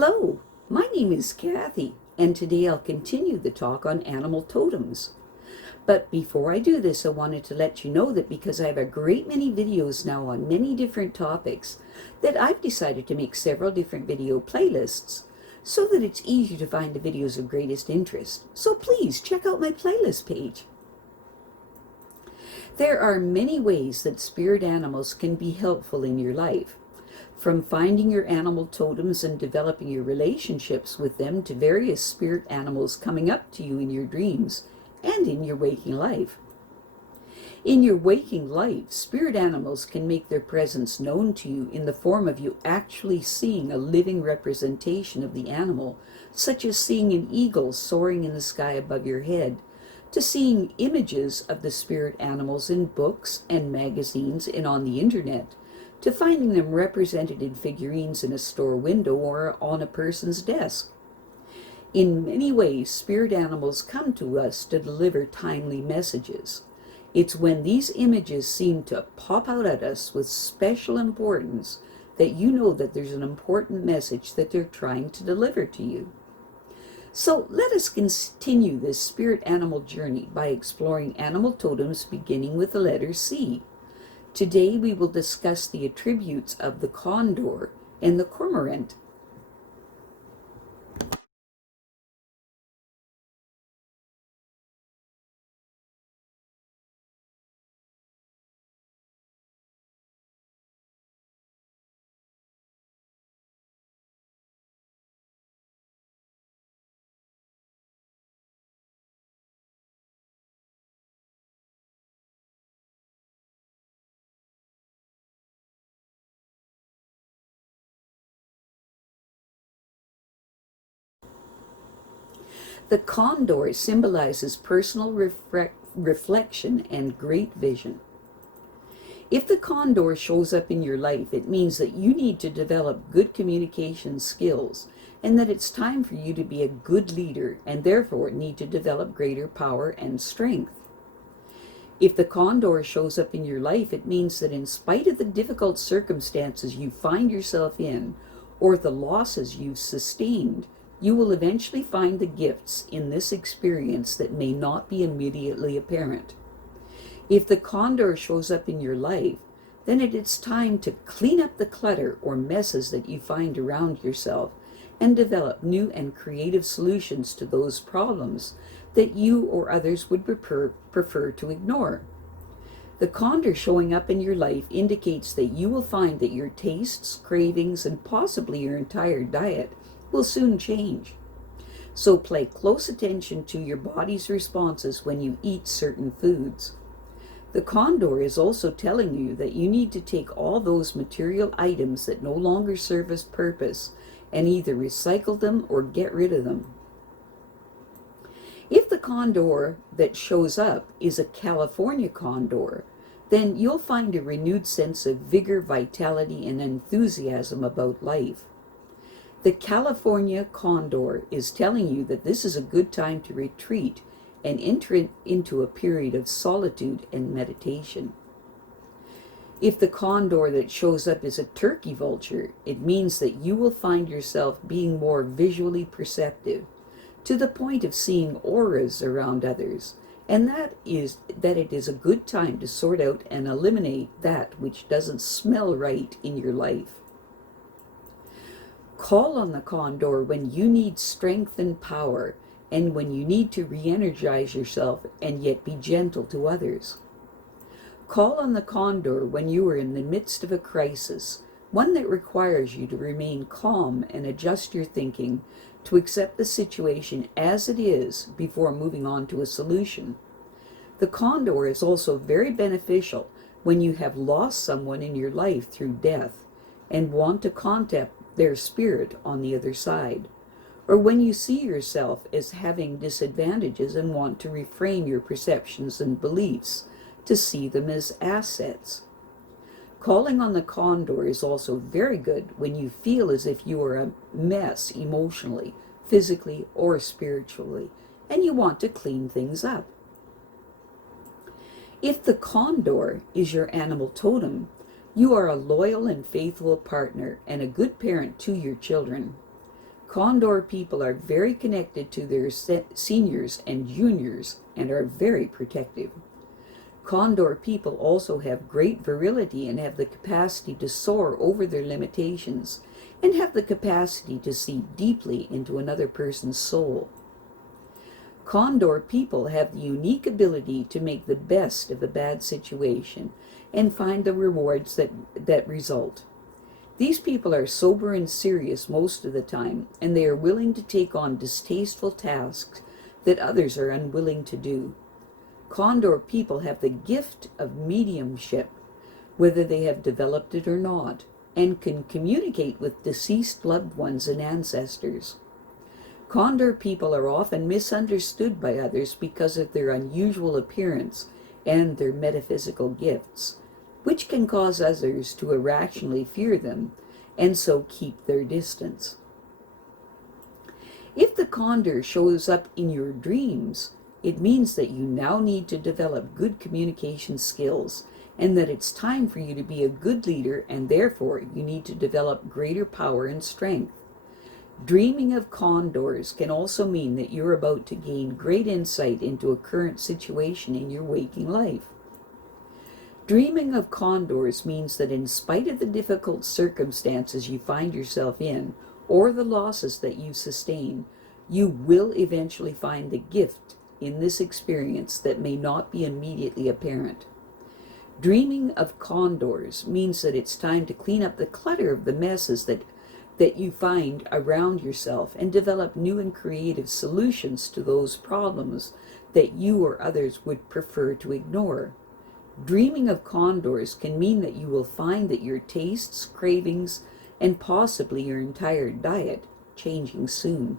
Hello, my name is Kathy, and today I'll continue the talk on animal totems. But before I do this, I wanted to let you know that because I have a great many videos now on many different topics, that I've decided to make several different video playlists so that it's easy to find the videos of greatest interest. So please check out my playlist page. There are many ways that spirit animals can be helpful in your life. From finding your animal totems and developing your relationships with them to various spirit animals coming up to you in your dreams and in your waking life. In your waking life, spirit animals can make their presence known to you in the form of you actually seeing a living representation of the animal, such as seeing an eagle soaring in the sky above your head, to seeing images of the spirit animals in books and magazines and on the internet, to finding them represented in figurines in a store window or on a person's desk. In many ways, spirit animals come to us to deliver timely messages. It's when these images seem to pop out at us with special importance that you know that there's an important message that they're trying to deliver to you. So let us continue this spirit animal journey by exploring animal totems beginning with the letter C. Today we will discuss the attributes of the condor and the cormorant. The condor symbolizes personal reflection and great vision. If the condor shows up in your life, it means that you need to develop good communication skills and that it's time for you to be a good leader and therefore need to develop greater power and strength. If the condor shows up in your life, it means that in spite of the difficult circumstances you find yourself in or the losses you've sustained, you will eventually find the gifts in this experience that may not be immediately apparent. If the condor shows up in your life, then it is time to clean up the clutter or messes that you find around yourself and develop new and creative solutions to those problems that you or others would prefer to ignore. The condor showing up in your life indicates that you will find that your tastes, cravings, and possibly your entire diet will soon change. So pay close attention to your body's responses when you eat certain foods. The condor is also telling you that you need to take all those material items that no longer serve its purpose and either recycle them or get rid of them. If the condor that shows up is a California condor, then you'll find a renewed sense of vigor, vitality, and enthusiasm about life. The California condor is telling you that this is a good time to retreat and enter into a period of solitude and meditation. If the condor that shows up is a turkey vulture, it means that you will find yourself being more visually perceptive, to the point of seeing auras around others, and that it is a good time to sort out and eliminate that which doesn't smell right in your life. Call on the condor when you need strength and power, and when you need to re-energize yourself and yet be gentle to others. Call on the condor when you are in the midst of a crisis, one that requires you to remain calm and adjust your thinking to accept the situation as it is before moving on to a solution. The condor is also very beneficial when you have lost someone in your life through death and want to contact their spirit on the other side, or when you see yourself as having disadvantages and want to reframe your perceptions and beliefs to see them as assets. Calling on the condor is also very good when you feel as if you are a mess emotionally, physically, or spiritually, and you want to clean things up. If the condor is your animal totem, you are a loyal and faithful partner and a good parent to your children. Condor people are very connected to their seniors and juniors and are very protective. Condor people also have great virility and have the capacity to soar over their limitations and have the capacity to see deeply into another person's soul. Condor people have the unique ability to make the best of a bad situation and find the rewards that result. These people are sober and serious most of the time, and they are willing to take on distasteful tasks that others are unwilling to do. Condor people have the gift of mediumship, whether they have developed it or not, and can communicate with deceased loved ones and ancestors. Condor people are often misunderstood by others because of their unusual appearance and their metaphysical gifts, which can cause others to irrationally fear them and so keep their distance. If the condor shows up in your dreams, it means that you now need to develop good communication skills and that it's time for you to be a good leader, and therefore you need to develop greater power and strength. Dreaming of condors can also mean that you're about to gain great insight into a current situation in your waking life. Dreaming of condors means that in spite of the difficult circumstances you find yourself in, or the losses that you sustain, you will eventually find the gift in this experience that may not be immediately apparent. Dreaming of condors means that it's time to clean up the clutter of the messes that you find around yourself and develop new and creative solutions to those problems that you or others would prefer to ignore. Dreaming of condors can mean that you will find that your tastes, cravings, and possibly your entire diet changing soon.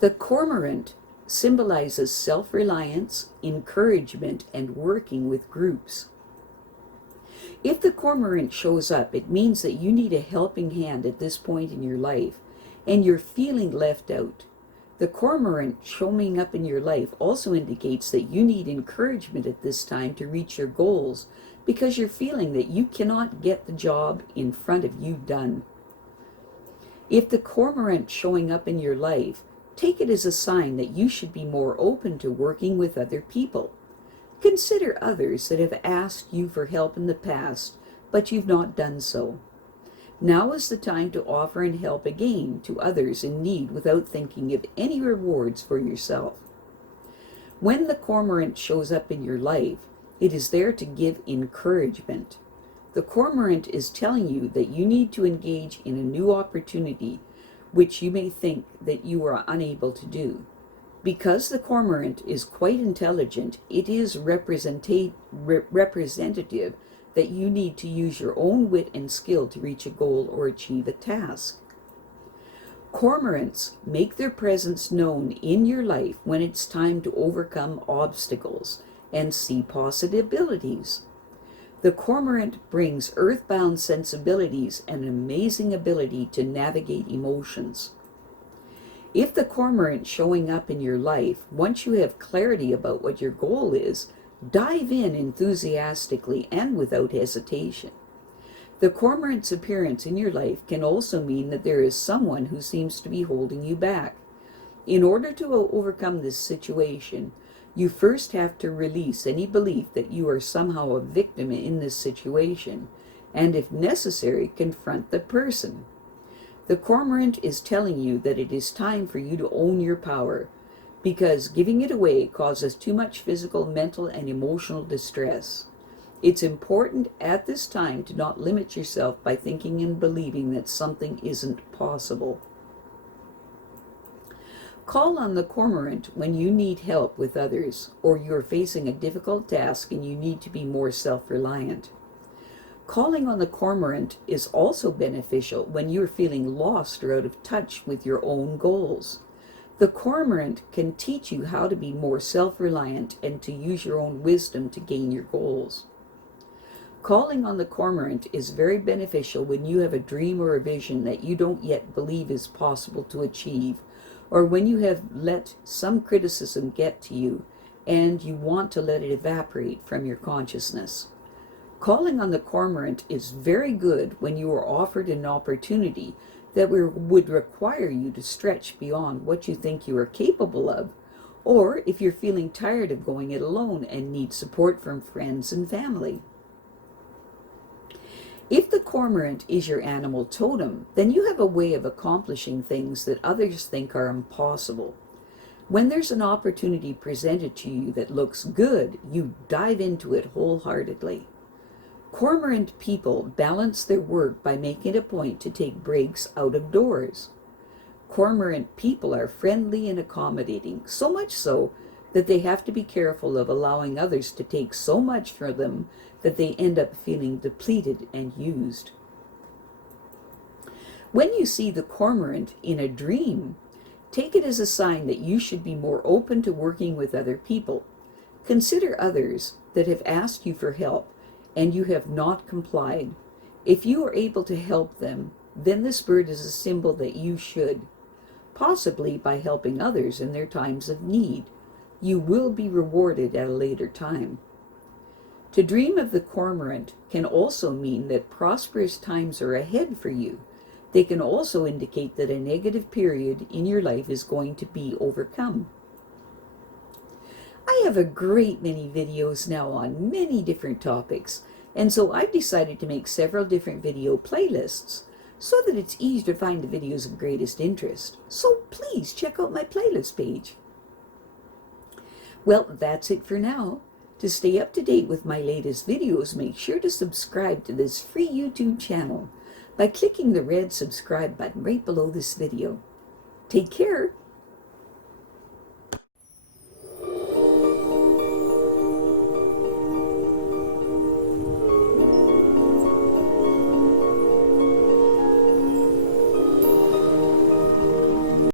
The cormorant symbolizes self-reliance, encouragement, and working with groups. If the cormorant shows up, it means that you need a helping hand at this point in your life, and you're feeling left out. The cormorant showing up in your life also indicates that you need encouragement at this time to reach your goals, because you're feeling that you cannot get the job in front of you done. If the cormorant showing up in your life, take it as a sign that you should be more open to working with other people. Consider others that have asked you for help in the past, but you've not done so. Now is the time to offer and help again to others in need without thinking of any rewards for yourself. When the cormorant shows up in your life, it is there to give encouragement. The cormorant is telling you that you need to engage in a new opportunity which you may think that you are unable to do. Because the cormorant is quite intelligent, it is representative that you need to use your own wit and skill to reach a goal or achieve a task. Cormorants make their presence known in your life when it's time to overcome obstacles and see possibilities. The cormorant brings earthbound sensibilities and an amazing ability to navigate emotions. If the cormorant showing up in your life, once you have clarity about what your goal is, dive in enthusiastically and without hesitation. The cormorant's appearance in your life can also mean that there is someone who seems to be holding you back. In order to overcome this situation, you first have to release any belief that you are somehow a victim in this situation, and if necessary, confront the person. The cormorant is telling you that it is time for you to own your power, because giving it away causes too much physical, mental, and emotional distress. It's important at this time to not limit yourself by thinking and believing that something isn't possible. Call on the cormorant when you need help with others, or you're facing a difficult task and you need to be more self-reliant. Calling on the cormorant is also beneficial when you're feeling lost or out of touch with your own goals. The cormorant can teach you how to be more self-reliant and to use your own wisdom to gain your goals. Calling on the cormorant is very beneficial when you have a dream or a vision that you don't yet believe is possible to achieve, or when you have let some criticism get to you and you want to let it evaporate from your consciousness. Calling on the cormorant is very good when you are offered an opportunity that would require you to stretch beyond what you think you are capable of, or if you're feeling tired of going it alone and need support from friends and family. If the cormorant is your animal totem, then you have a way of accomplishing things that others think are impossible. When there's an opportunity presented to you that looks good, you dive into it wholeheartedly. Cormorant people balance their work by making it a point to take breaks out of doors. Cormorant people are friendly and accommodating, so much so that they have to be careful of allowing others to take so much from them that they end up feeling depleted and used. When you see the cormorant in a dream, take it as a sign that you should be more open to working with other people. Consider others that have asked you for help and you have not complied. If you are able to help them, then this bird is a symbol that you should. Possibly by helping others in their times of need, you will be rewarded at a later time. To dream of the cormorant can also mean that prosperous times are ahead for you. They can also indicate that a negative period in your life is going to be overcome. I have a great many videos now on many different topics, and so I've decided to make several different video playlists so that it's easier to find the videos of greatest interest. So please check out my playlist page. Well, that's it for now. To stay up to date with my latest videos, make sure to subscribe to this free YouTube channel by clicking the red subscribe button right below this video. Take care.